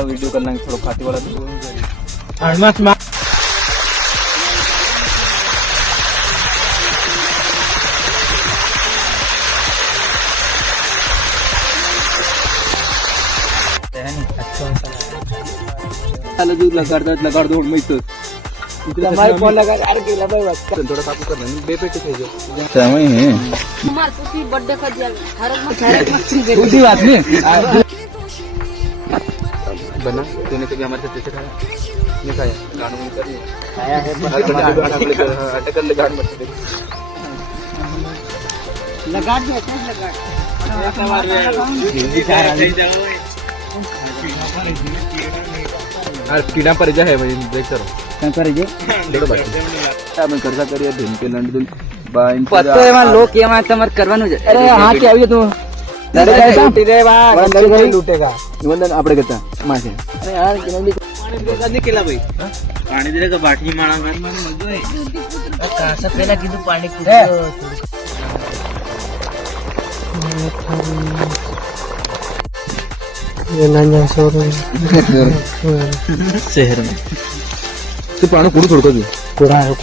video करना थोड़ा खाते वाला लगा दो कौन लगा यार केला भाई बस थोड़ा काबू कर लेंगे बेपेटी थे जो समय है हमार पुती बर्थडे कर दिया हर छोटी बात नहीं बना तूने कभी हमारे साथ ऐसे खाया नहीं खाया गानों में कर खाया है अटक कर ले गान मत दे लगा दे लगा यार कीड़ा पर जा है भाई देख करो क्या करेंगे देखो भाई मैं करता करिए दिन के लंडन बाय पत्तो एમાં લોક એમાં તમાર કરવાનું છે अरे हां के आविए तू लूटी रे बा लूटेगा वंदन આપણે કરતા માથે अरे यार किनली पानी देगा नहीं केला भाई पानी दे का बाटली माळा मार मजो है કાસા પેલા કીધું પાણી ये नंजा शोरूम शहर में तो पानी कुड़ छोड़ को कूड़ा है